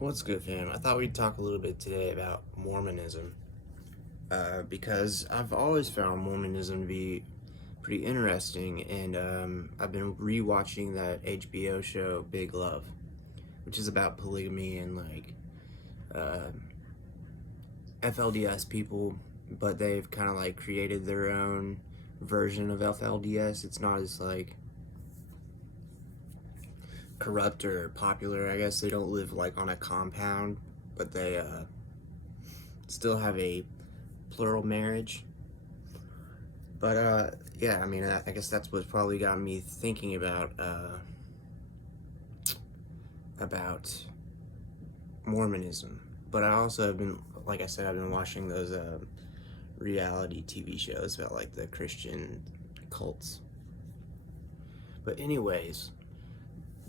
What's good, fam? I thought we'd talk a little bit today about Mormonism, because I've always found Mormonism to be pretty interesting, and I've been rewatching that HBO show Big Love, which is about polygamy and uh, FLDS people, but they've kind of created their own version of FLDS. It's not as corrupt or popular. I guess they don't live on a compound, but they still have a plural marriage. But yeah, I mean, I guess that's what's probably got me thinking about Mormonism. But I also have been, like I said, I've been watching those reality TV shows about the Christian cults. But anyways,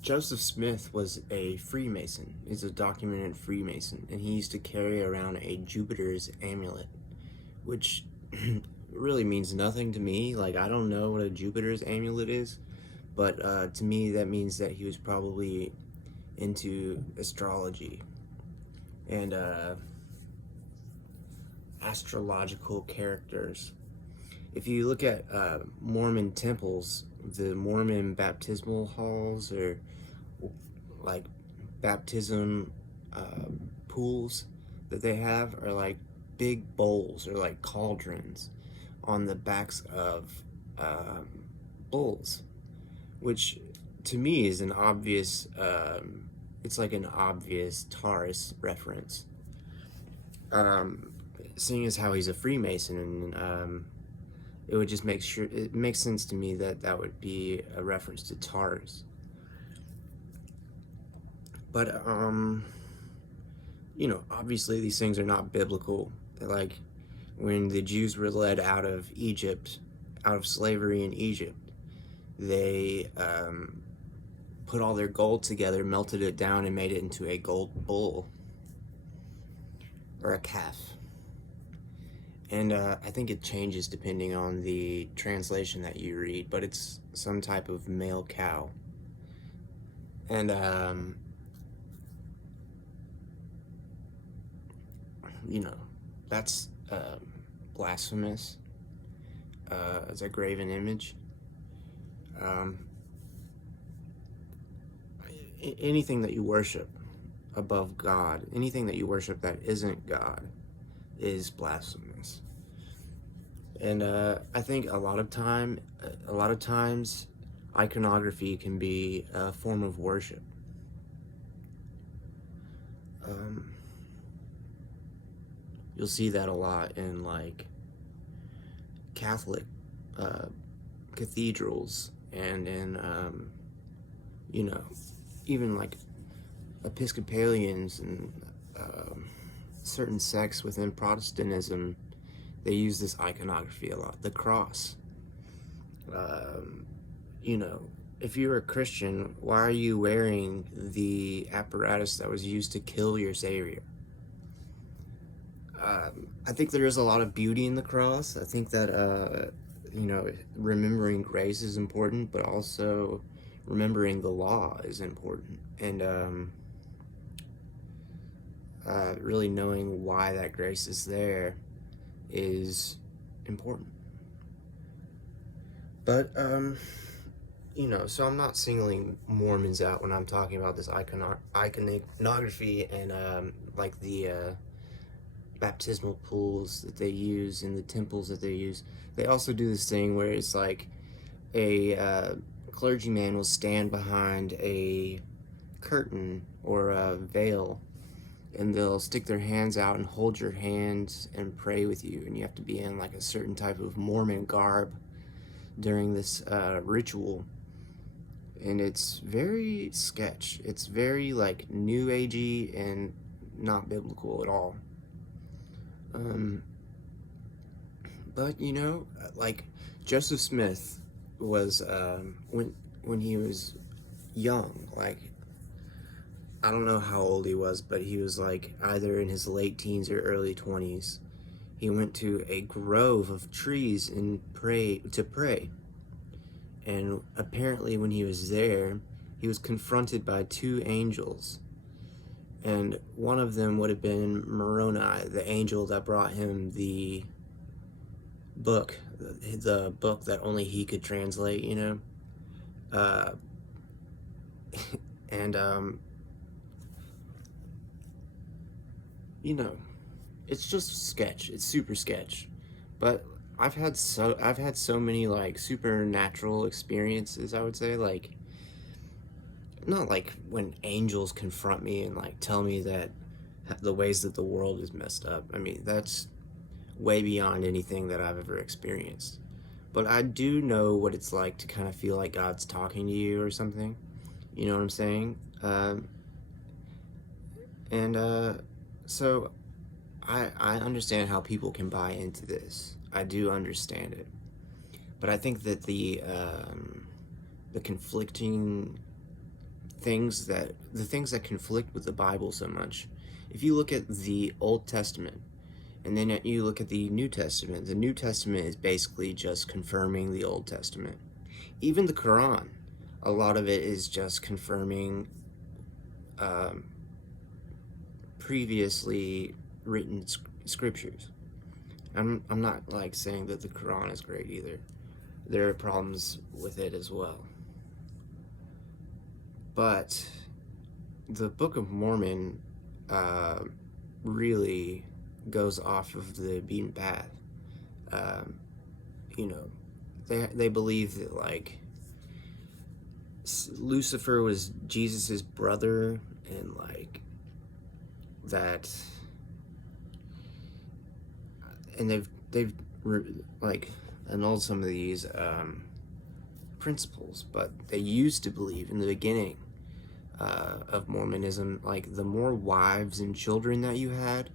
Joseph Smith was a Freemason. He's a documented Freemason, and he used to carry around a Jupiter's amulet, which really means nothing to me. I don't know what a Jupiter's amulet is, but to me that means that he was probably into astrology and astrological characters. If you look at Mormon temples, the Mormon baptismal halls, or like baptism pools that they have, are big bowls or cauldrons on the backs of bulls, which to me is an obvious it's like an obvious Taurus reference, seeing as how he's a Freemason, and it would just it makes sense to me that that would be a reference to Taurus. But obviously these things are not biblical. When the Jews were led out of Egypt, out of slavery in Egypt, they put all their gold together, melted it down, and made it into a gold bull or a calf. And I think it changes depending on the translation that you read, but it's some type of male cow. And that's blasphemous. It's a graven image. Anything that you worship above God, anything that you worship that isn't God, is blasphemous. And I think a lot of times, iconography can be a form of worship. You'll see that a lot in Catholic cathedrals, and in even Episcopalians and certain sects within Protestantism. They use this iconography a lot. The cross. If you're a Christian, why are you wearing the apparatus that was used to kill your Savior? I think there is a lot of beauty in the cross. I think that remembering grace is important, but also remembering the law is important, and really knowing why that grace is there is important. But so I'm not singling Mormons out when I'm talking about this iconography and the baptismal pools that they use in the temples that they use. They also do this thing where it's a clergyman will stand behind a curtain or a veil, and they'll stick their hands out and hold your hands and pray with you, and you have to be in a certain type of Mormon garb during this ritual. And it's very sketch. It's very new agey and not biblical at all. But Joseph Smith was when he was young, I don't know how old he was, but he was either in his late teens or early 20s. He went to a grove of trees and pray. And apparently when he was there, he was confronted by two angels. and one of them would have been Moroni, the angel that brought him the book, the book that only he could translate, you know. Uh, and you know, it's just sketch. It's super sketch, but I've had so many like supernatural experiences. I would say, like, not like when angels confront me and like tell me that the ways that the world is messed up. I mean, that's way beyond anything that I've ever experienced. But I do know what it's like to kind of feel like God's talking to you or something. You know what I'm saying? And so I understand how people can buy into this. I do understand it. But I think that the conflicting the things that conflict with the Bible so much. If you look at the Old Testament and then you look at the New Testament is basically just confirming the Old Testament. Even the Quran, a lot of it is just confirming um, previously written scriptures. I'm not like saying that the Quran is great either. There are problems with it as well. But the Book of Mormon really goes off of the beaten path. Um, you know, they believe that like Lucifer was Jesus's brother, and like that, and they've like annulled some of these principles, but they used to believe in the beginning of Mormonism, like the more wives and children that you had,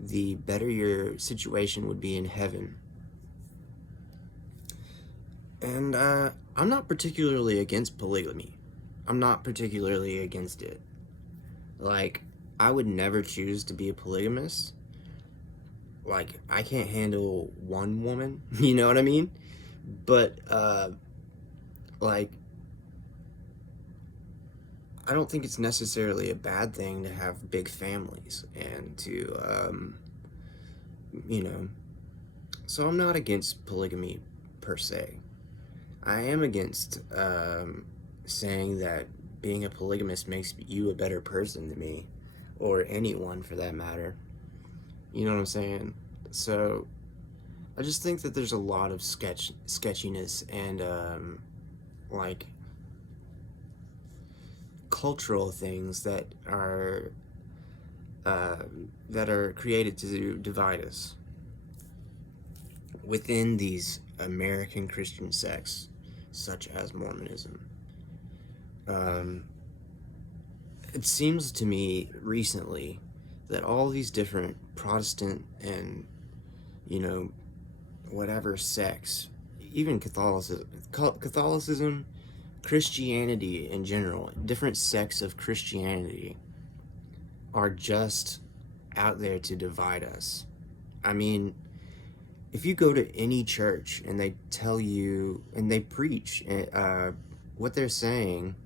the better your situation would be in heaven. And I'm not particularly against polygamy. I'm not particularly against it. Like, I would never choose to be a polygamist. Like, I can't handle one woman, you know what I mean? But, like, I don't think it's necessarily a bad thing to have big families and to, you know, so I'm not against polygamy per se. I am against saying that being a polygamist makes you a better person than me, or anyone for that matter. You know what I'm saying? So I just think that there's a lot of sketchiness and like cultural things that are created to divide us within these American Christian sects, such as Mormonism. It seems to me recently that all these different Protestant and, you know, whatever sects, even Catholicism, Christianity in general, different sects of Christianity are just out there to divide us. I mean, if you go to any church and they tell you and they preach, what they're saying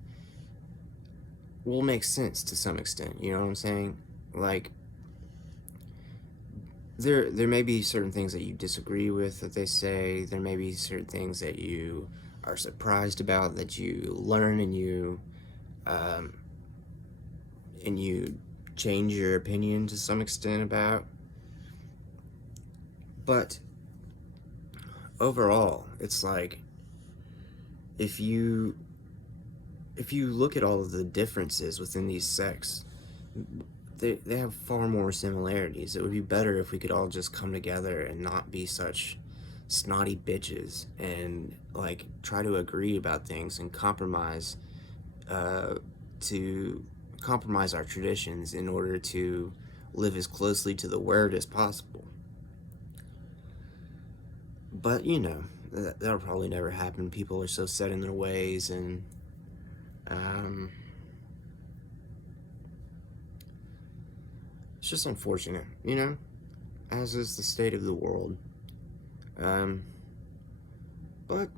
will make sense to some extent. You know what I'm saying? Like, there may be certain things that you disagree with that they say. There may be certain things that you are surprised about, that you learn um, and you change your opinion to some extent about. But overall, it's like if you look at all of the differences within these sects, they have far more similarities. It would be better if we could all just come together and not be such snotty bitches and like try to agree about things and compromise to compromise our traditions in order to live as closely to the word as possible. But you know, that'll probably never happen. People are so set in their ways, and it's just unfortunate, you know, as is the state of the world. But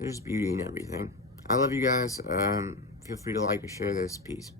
there's beauty in everything. I love you guys. Feel free to like or share this. Peace.